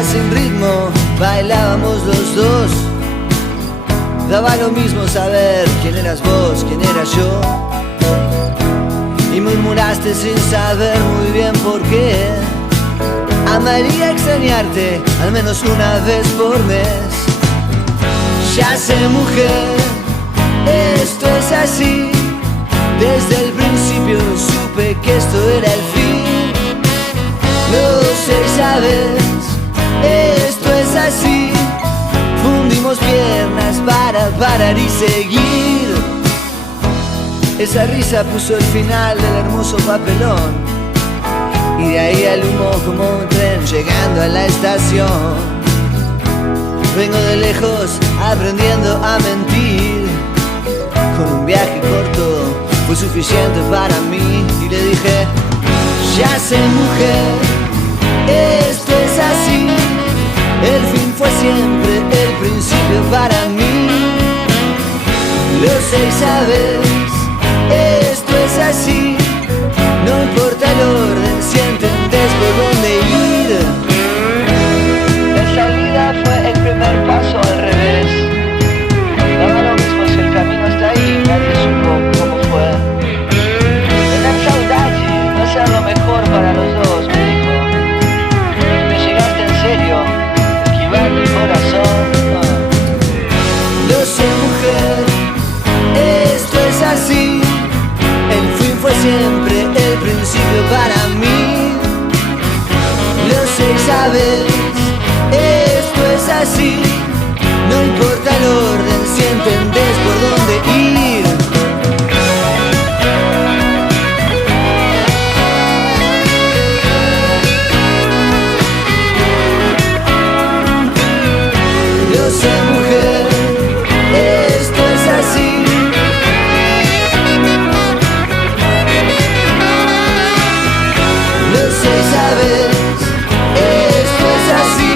día sin ritmo bailábamos los dos. Daba lo mismo saber quién eras vos, quién era yo. Y murmuraste sin saber muy bien por qué. Amaría extrañarte al menos una vez por mes. Ya sé, mujer, esto es así. Desde el principio supe que esto era el fin. Lo sé, sabes, esto es así. Fundimos piernas para parar y seguir. Esa risa puso el final del hermoso papelón. Y de ahí al humo como un tren llegando a la estación. Vengo de lejos aprendiendo a mentir. Con un viaje corto fue suficiente para mí. Y le dije, ya sé, mujer, esto es así. El fin fue siempre el principio para mí. Lo sé y sabes, esto es así. No importa el orden si entendés por dónde ir. La salida fue el primer paso al revés. Daba lo mismo si el camino está ahí, nadie supo cómo fue. Tener saudade no sea lo mejor para los dos, me dijo. Y me llegaste en serio, esquivar mi corazón. Lo sé, mujer, esto es así. El fin fue siempre el principio para mí. Lo sé y sabes, esto es así. No importa el orden si entendés por dónde ir. Lo sé, mujer, esto es así. Lo sé y sabes, esto es así.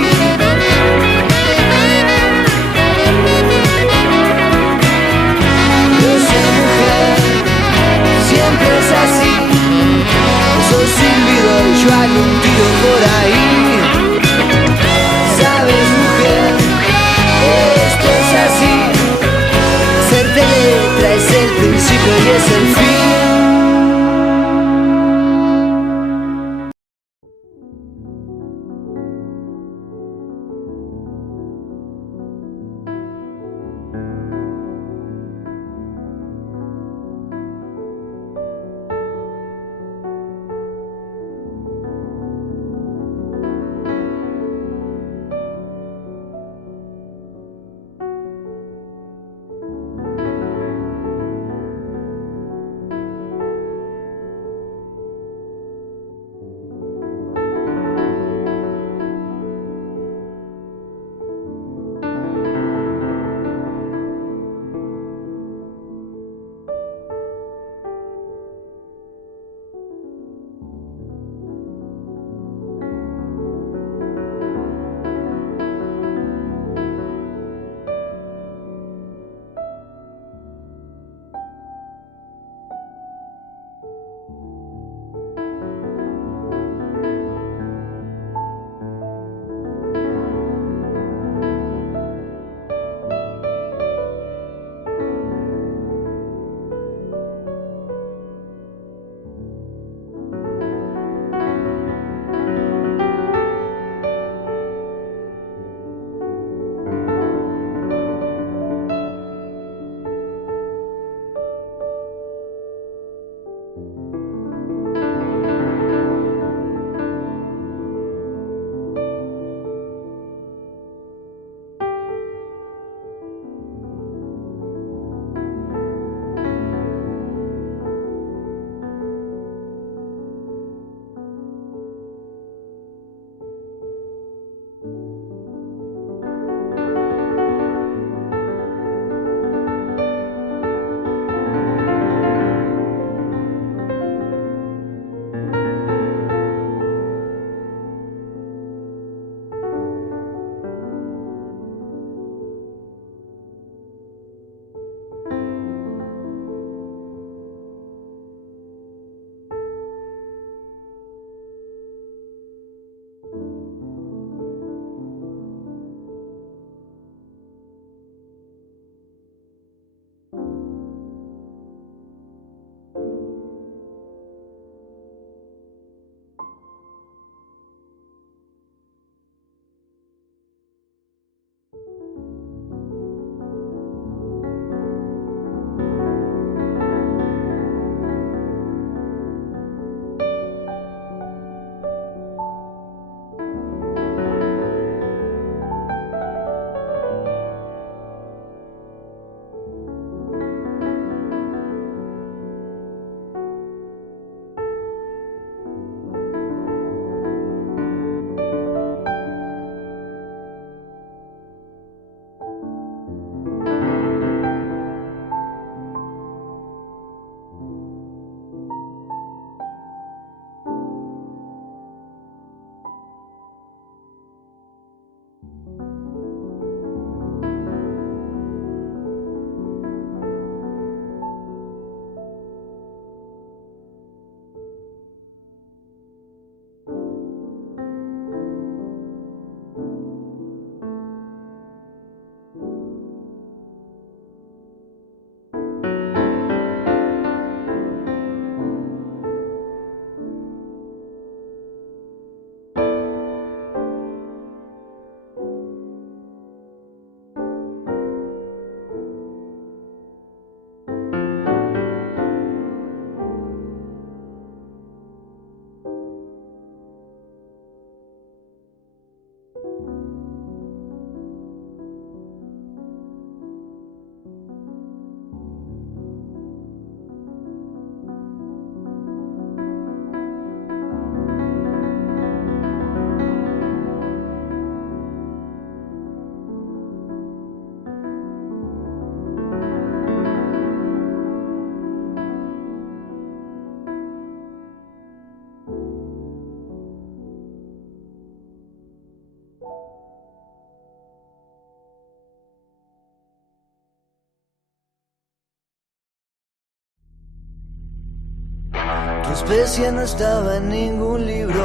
Tu especie no estaba en ningún libro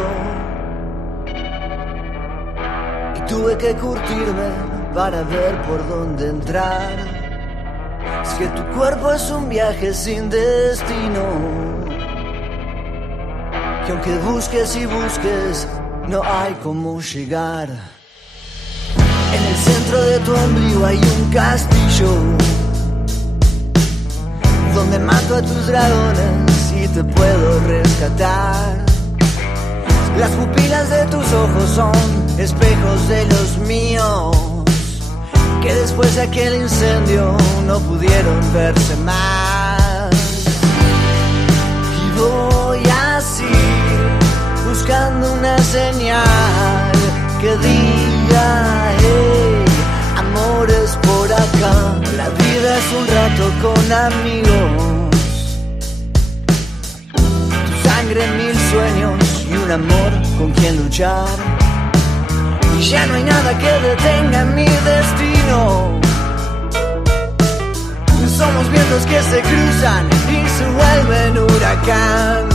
y tuve que curtirme para ver por dónde entrar. Es que tu cuerpo es un viaje sin destino, que aunque busques y busques, no hay cómo llegar. En el centro de tu ombligo hay un castillo donde mato a tus dragones y te puedo rescatar. Las pupilas de tus ojos son espejos de los míos, que después de aquel incendio no pudieron verse más. Y voy así, buscando una señal que diga, hey, amor es por acá. La vida es un rato con amigos, tu sangre, mil sueños y un amor con quien luchar. Y ya no hay nada que detenga mi destino. Somos vientos que se cruzan y se vuelven huracán.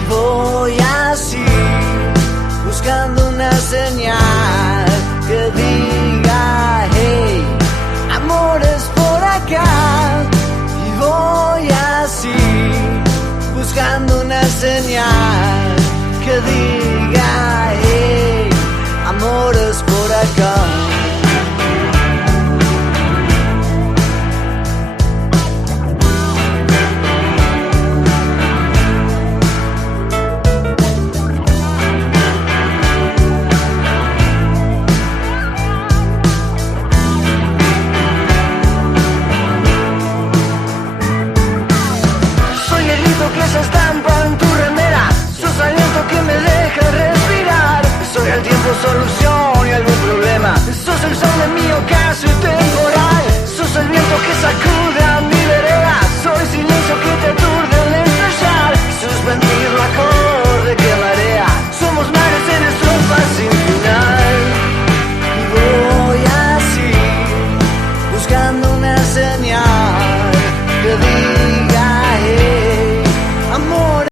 Y voy así, buscando una señal que diga, hey, amor es por acá. Y voy así, buscando una señal que diga,